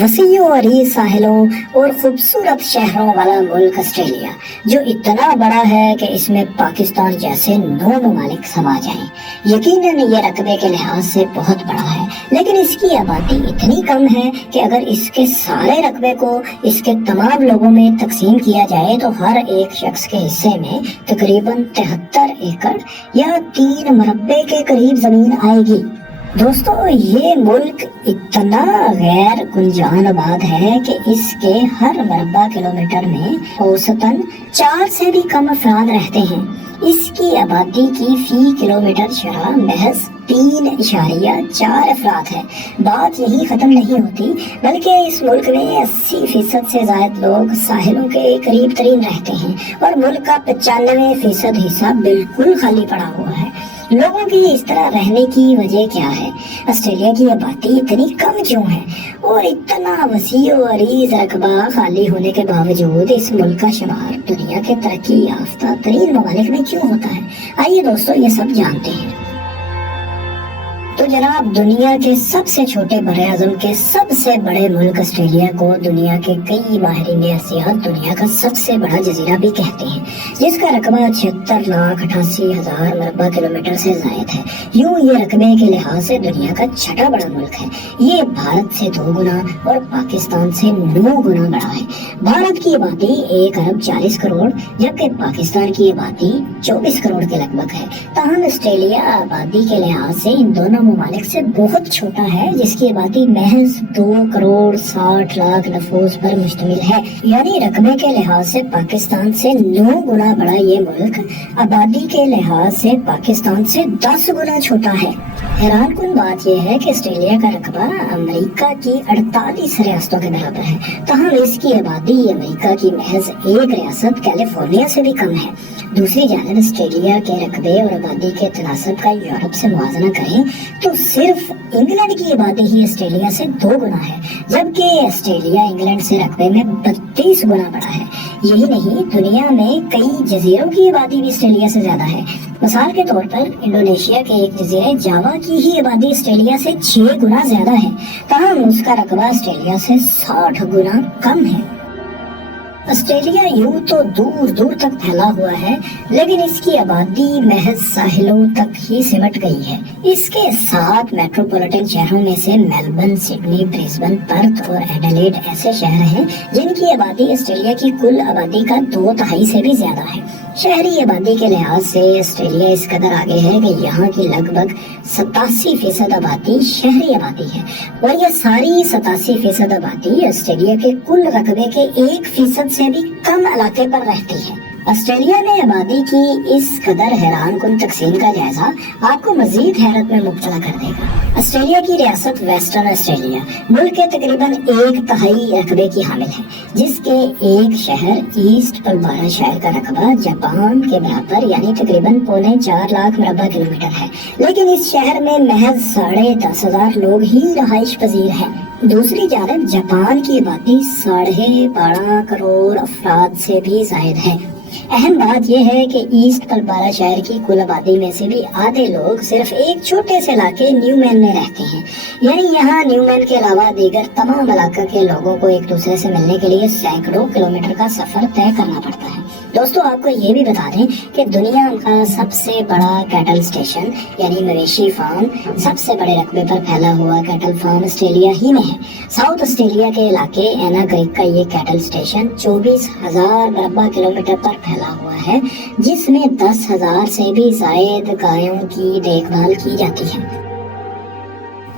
وسیع و عریض ساحلوں اور خوبصورت شہروں والا ملک آسٹریلیا، جو اتنا بڑا ہے کہ اس میں پاکستان جیسے 9 ممالک سما جائیں۔ یقیناً یہ رقبے کے لحاظ سے بہت بڑا ہے، لیکن اس کی آبادی اتنی کم ہے کہ اگر اس کے سارے رقبے کو اس کے تمام لوگوں میں تقسیم کیا جائے تو ہر ایک شخص کے حصے میں تقریباً 73 ایکڑ یا 3 مربع کے قریب زمین آئے گی۔ دوستو، یہ ملک اتنا غیر گنجان آباد ہے کہ اس کے ہر مربع کلومیٹر میں اوسطاً 4 سے بھی کم افراد رہتے ہیں۔ اس کی آبادی کی فی کلومیٹر شرح محض 3.4 افراد ہے۔ بات یہی ختم نہیں ہوتی، بلکہ اس ملک میں 80% سے زائد لوگ ساحلوں کے قریب ترین رہتے ہیں اور ملک کا 95% حصہ بالکل خالی پڑا ہوا ہے۔ لوگوں کی اس طرح رہنے کی وجہ کیا ہے؟ آسٹریلیا کی آبادی اتنی کم کیوں ہے اور اتنا وسیع و عریض رقبہ خالی ہونے کے باوجود اس ملک کا شمار دنیا کے ترقی یافتہ ترین ممالک میں کیوں ہوتا ہے؟ آئیے دوستو، یہ سب جانتے ہیں۔ تو جناب، دنیا کے سب سے چھوٹے براعظم کے سب سے بڑے ملک آسٹریلیا کو دنیا کے کئی ماہرین ارضیات دنیا کا سب سے بڑا جزیرہ بھی کہتے ہیں، جس کا رقبہ 76,88,000 مربع کلومیٹر سے زائد ہے۔ یوں یہ رقبے کے لحاظ سے دنیا کا چھٹا بڑا ملک ہے۔ یہ بھارت سے 2 گنا اور پاکستان سے 9 گنا بڑا ہے۔ بھارت کی آبادی 1,40 کروڑ جبکہ پاکستان کی آبادی 24 کروڑ کے لگ بھگ ہے۔ تاہم آسٹریلیا آبادی کے لحاظ سے ان دونوں ممالک سے بہت چھوٹا ہے، جس کی آبادی محض 2 کروڑ 60 لاکھ نفوس پر مشتمل ہے۔ یعنی رقبے کے لحاظ سے پاکستان سے 9 گنا بڑا یہ ملک آبادی کے لحاظ سے پاکستان سے 10 گنا چھوٹا ہے۔ حیران کن بات یہ ہے کہ آسٹریلیا کا رقبہ امریکہ کی 48 ریاستوں کے برابر ہے، تاہم اس کی آبادی امریکہ کی محض ایک ریاست کیلیفورنیا سے بھی کم ہے۔ دوسری جانب آسٹریلیا کے رقبے اور آبادی کے تناسب کا یورپ سے موازنہ کریں تو صرف انگلینڈ کی آبادی ہی آسٹریلیا سے 2 گنا ہے، جبکہ آسٹریلیا انگلینڈ سے رقبے میں 32 گنا بڑا ہے۔ یہی نہیں، دنیا میں کئی جزیروں کی آبادی بھی آسٹریلیا سے زیادہ ہے۔ مثال کے طور پر انڈونیشیا کے ایک جزیرے جاوا کی ہی آبادی آسٹریلیا سے 6 گنا زیادہ ہے، تاہم اس کا رقبہ آسٹریلیا سے 60 گنا کم ہے۔ آسٹریلیا یوں تو دور دور تک پھیلا ہوا ہے، لیکن اس کی آبادی محض ساحلوں تک ہی سمٹ گئی ہے۔ اس کے 7 میٹروپولیٹن شہروں میں سے میلبرن، سڈنی، برسبن، پرتھ اور ایڈیلیڈ ایسے شہر ہیں جن کی آبادی آسٹریلیا کی کل آبادی کا 2/3 سے بھی زیادہ ہے۔ شہری آبادی کے لحاظ سے آسٹریلیا اس قدر آگے ہے کہ یہاں کی لگ بھگ 87% آبادی شہری آبادی ہے، اور یہ ساری 87% آبادی آسٹریلیا کے کل رقبے کے 1% سے بھی کم علاقے پر رہتی ہے۔ آسٹریلیا میں آبادی کی اس قدر حیران کن تقسیم کا جائزہ آپ کو مزید حیرت میں مبتلا کر دے گا۔ آسٹریلیا کی ریاست ویسٹرن آسٹریلیا ملک کے تقریباً 1/3 رقبے کی حامل ہے، جس کے ایک شہر ایسٹ پلبارا شہر کا رقبہ جاپان کے برابر یعنی تقریباً 4.25 لاکھ مربع کلومیٹر ہے، لیکن اس شہر میں محض 10,500 لوگ ہی رہائش پذیر ہیں۔ دوسری جانب جاپان کی آبادی 12.5 کروڑ افراد سے بھی زائد ہے۔ اہم بات یہ ہے کہ ایسٹ پلبارا شہر کی کل آبادی میں سے بھی آدھے لوگ صرف ایک چھوٹے سے علاقے نیو مین میں رہتے ہیں، یعنی یہاں نیو مین کے علاوہ دیگر تمام علاقے کے لوگوں کو ایک دوسرے سے ملنے کے لیے سینکڑوں کلومیٹر کا سفر طے کرنا پڑتا ہے۔ دوستو، آپ کو یہ بھی بتا دیں کہ دنیا کا سب سے بڑا کیٹل اسٹیشن یعنی مویشی فارم، سب سے بڑے رقبے پر پھیلا ہوا کیٹل فارم آسٹریلیا ہی میں ہے۔ ساؤتھ آسٹریلیا کے علاقے اینا کریک کا یہ کیٹل اسٹیشن 24,000 مربع کلومیٹر پر پھیلا ہوا ہے، جس میں 10,000 سے بھی زائد گایوں کی دیکھ بھال کی جاتی ہے۔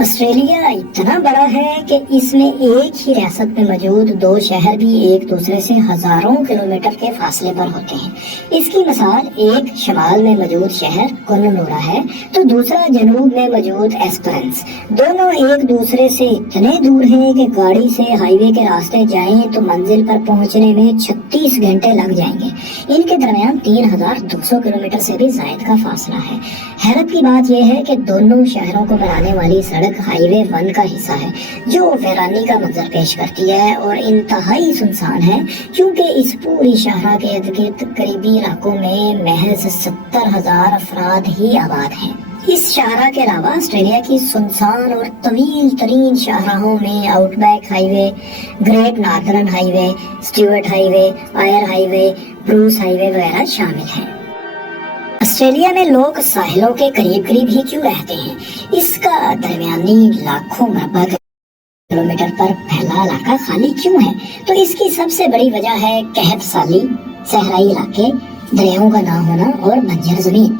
آسٹریلیا اتنا بڑا ہے کہ اس میں ایک ہی ریاست میں موجود 2 شہر بھی ایک دوسرے سے ہزاروں کلومیٹر کے فاصلے پر ہوتے ہیں۔ اس کی مثال ایک شمال میں موجود شہر کونونورا ہے تو دوسرا جنوب میں موجود ایسپرنس۔ دونوں ایک دوسرے سے اتنے دور ہیں کہ گاڑی سے ہائی وے کے راستے جائیں تو منزل پر پہنچنے میں 36 گھنٹے لگ جائیں گے۔ ان کے درمیان 3,200 کلومیٹر سے بھی زائد کا فاصلہ ہے۔ حیرت کی بات یہ ہے کہ دونوں شہروں کو ملانے والی سڑک ہائی وے 1 کا حصہ ہے، جو ویرانی کا منظر پیش کرتی ہے اور انتہائی سنسان ہے، کیونکہ اس پوری شاہراہ کے ارد گرد قریبی علاقوں میں محض 70,000 افراد ہی آباد ہیں۔ اس شاہراہ کے علاوہ آسٹریلیا کی سنسان اور طویل ترین شاہراہوں میں آؤٹ بیک ہائی وے، گریٹ ناردرن ہائی وے، اسٹیورٹ ہائی وے، آئر ہائی وے، بروس ہائی وے وغیرہ شامل ہیں۔ آسٹریلیا میں لوگ ساحلوں کے قریب قریب ہی کیوں رہتے ہیں؟ اس کا درمیانی لاکھوں مربع کلومیٹر پر پھیلا علاقہ خالی کیوں ہے؟ تو اس کی سب سے بڑی وجہ ہے قحط سالی، صحرائی علاقے، دریاؤں کا نہ ہونا اور بنجر زمین۔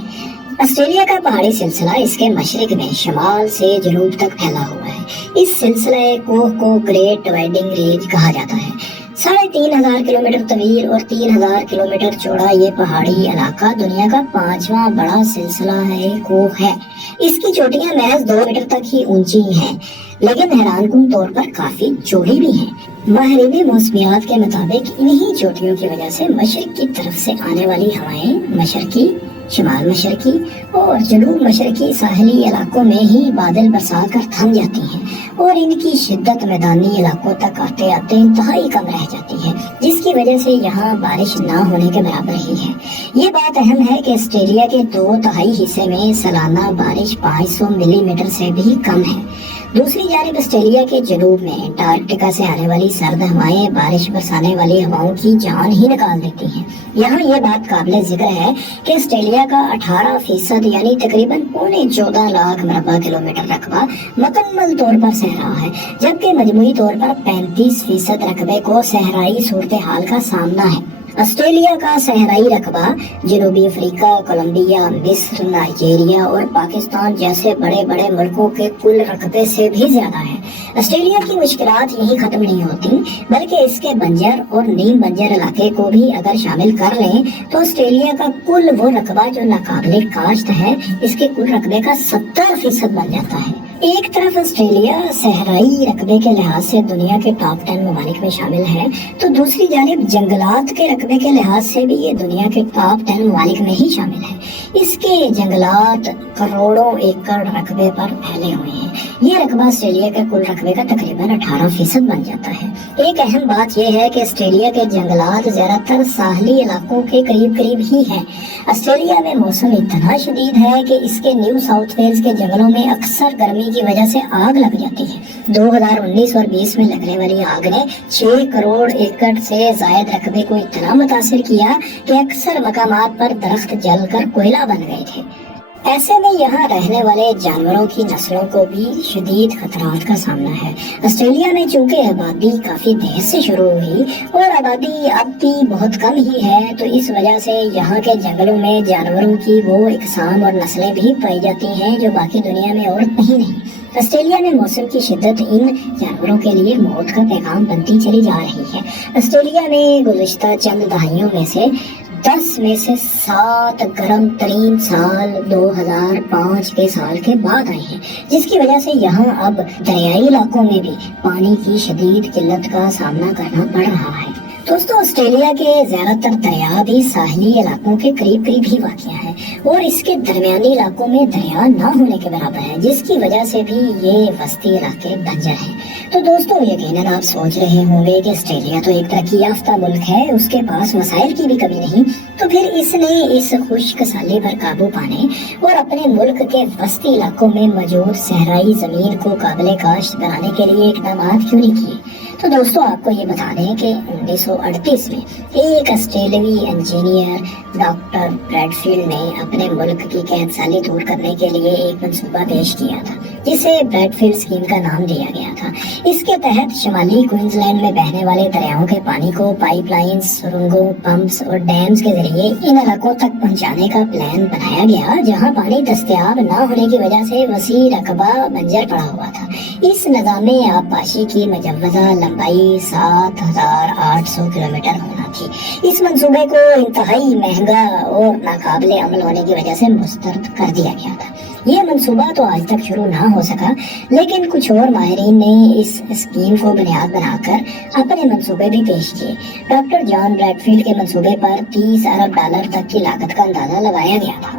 آسٹریلیا کا پہاڑی سلسلہ اس کے مشرق میں شمال سے جنوب تک پھیلا ہوا ہے۔ اس سلسلہ کوہ کو گریٹ ڈیوائڈنگ رینج کہا جاتا ہے۔ 3500 کلومیٹر طویل اور 3000 کلومیٹر چوڑا یہ پہاڑی علاقہ دنیا کا 5واں بڑا سلسلہ کوہ ہے۔ اس کی چوٹیاں محض 2 میٹر تک ہی اونچی ہیں، لیکن حیران کن طور پر کافی چوڑی بھی ہیں۔ ماہرین موسمیات کے مطابق انہی چوٹیوں کی وجہ سے مشرق کی طرف سے آنے والی ہوائیں مشرقی، شمال مشرقی اور جنوب مشرقی ساحلی علاقوں میں ہی بادل برسا کر تھم جاتی ہیں اور ان کی شدت میدانی علاقوں تک آتے آتے انتہائی کم رہ جاتی ہے، جس کی وجہ سے یہاں بارش نہ ہونے کے برابر ہی ہے۔ یہ بات اہم ہے کہ آسٹریلیا کے 2/3 حصے میں سالانہ بارش 500 ملی میٹر سے بھی کم ہے۔ دوسری جانب آسٹریلیا کے جنوب میں انٹارکٹیکا سے آنے والی سرد ہوائیں بارش برسانے والی ہواؤں کی جان ہی نکال دیتی ہیں۔ یہاں یہ بات قابل ذکر ہے کہ آسٹریلیا کا 18% یعنی تقریباً 14.25 لاکھ مربع کلومیٹر رقبہ مکمل طور پر صحرا ہے، جبکہ مجموعی طور پر 35% رقبے کو صحرائی صورتحال کا سامنا ہے۔ آسٹریلیا کا صحرائی رقبہ جنوبی افریقہ، کولمبیا، مصر، نائجیریا اور پاکستان جیسے بڑے بڑے ملکوں کے کل رقبے سے بھی زیادہ ہے۔ آسٹریلیا کی مشکلات یہی ختم نہیں ہوتی، بلکہ اس کے بنجر اور نیم بنجر علاقے کو بھی اگر شامل کر لیں تو آسٹریلیا کا کل وہ رقبہ جو ناقابل کاشت ہے، اس کے کل رقبے کا 70% بن جاتا ہے۔ ایک طرف آسٹریلیا صحرائی رقبے کے لحاظ سے دنیا کے ٹاپ 10 ممالک میں شامل ہے، تو دوسری جانب جنگلات کے رقبے کے لحاظ سے بھی یہ دنیا کے ٹاپ 10 ممالک میں ہی شامل ہے۔ اس کے جنگلات کروڑوں ایکڑ رقبے پر پھیلے ہوئے ہیں۔ یہ رقبہ آسٹریلیا کے کل رقبے کا تقریباً 18% بن جاتا ہے۔ ایک اہم بات یہ ہے کہ آسٹریلیا کے جنگلات زیادہ تر ساحلی علاقوں کے قریب قریب ہی ہیں۔ آسٹریلیا میں موسم اتنا شدید ہے کہ اس کے نیو ساؤتھ ویلز کے جنگلوں میں اکثر گرمی کی وجہ سے آگ لگ جاتی ہے۔ 2019 اور 20 میں لگنے والی آگ نے 6 کروڑ ایکڑ سے زائد رقبے کو اتنا متاثر کیا کہ اکثر مقامات پر درخت جل کر کوئلہ بن گئے تھے۔ ایسے میں یہاں رہنے والے جانوروں کی نسلوں کو بھی شدید خطرات کا سامنا ہے۔ آسٹریلیا میں چونکہ آبادی کافی دیر سے شروع ہوئی اور آبادی اب بھی بہت کم ہی ہے، تو اس وجہ سے یہاں کے جنگلوں میں جانوروں کی وہ اقسام اور نسلیں بھی پائی جاتی ہیں جو باقی دنیا میں اور کہیں نہیں۔ آسٹریلیا میں موسم کی شدت ان جانوروں کے لیے موت کا پیغام بنتی چلی جا رہی ہے۔ آسٹریلیا میں گزشتہ چند دہائیوں میں سے 10 میں سے 7 گرم ترین سال 2005 کے سال کے بعد آئے ہیں، جس کی وجہ سے یہاں اب دریائی علاقوں میں بھی پانی کی شدید قلت کا سامنا کرنا پڑ رہا ہے۔ دوستو، آسٹریلیا کے زیادہ تر دریا بھی ساحلی علاقوں کے قریب قریب ہی واقع ہے اور اس کے درمیانی علاقوں میں دریا نہ ہونے کے برابر ہے، جس کی وجہ سے بھی یہ وسطی علاقے بنجر ہیں۔ تو دوستو، یقیناً آپ سوچ رہے ہوں گے کہ آسٹریلیا تو ایک ترقی یافتہ ملک ہے، اس کے پاس وسائل کی بھی کمی نہیں، تو پھر اس نے اس خشک سالی پر قابو پانے اور اپنے ملک کے وسطی علاقوں میں موجود صحرائی زمین کو قابل کاشت بنانے کے لیے اقدامات کیوں نہیں کیے؟ تو دوستو، آپ کو یہ بتا دیں کہ 1938 میں ایک آسٹریلوی انجینئر ڈاکٹر بریڈ فیلڈ نے اپنے ملک کی قحط سالی دور کرنے کے لیے ایک منصوبہ پیش کیا تھا، جسے بریڈ فیلڈ اسکیم کا نام دیا گیا تھا۔ اس کے تحت شمالی کوئنز لینڈ میں بہنے والے دریاؤں کے پانی کو پائپ لائنز، سرنگوں، پمپس اور ڈیمز کے ذریعے ان علاقوں تک پہنچانے کا پلان بنایا گیا، جہاں پانی دستیاب نہ ہونے کی وجہ سے وسیع رقبہ بنجر پڑا ہوا تھا۔ اس نظام آبپاشی کی مجوزہ لمبائی 7800 کلومیٹر ہونا تھی۔ اس منصوبے کو انتہائی مہنگا اور ناقابل عمل ہونے کی وجہ سے مسترد کر دیا گیا تھا۔ یہ منصوبہ تو آج تک شروع نہ ہو سکا، لیکن کچھ اور ماہرین نے اس اسکیم کو بنیاد بنا کر اپنے منصوبے بھی پیش کیے۔ ڈاکٹر جان بریڈ فیلڈ کے منصوبے پر $30 ارب تک کی لاگت کا اندازہ لگایا گیا تھا۔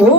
2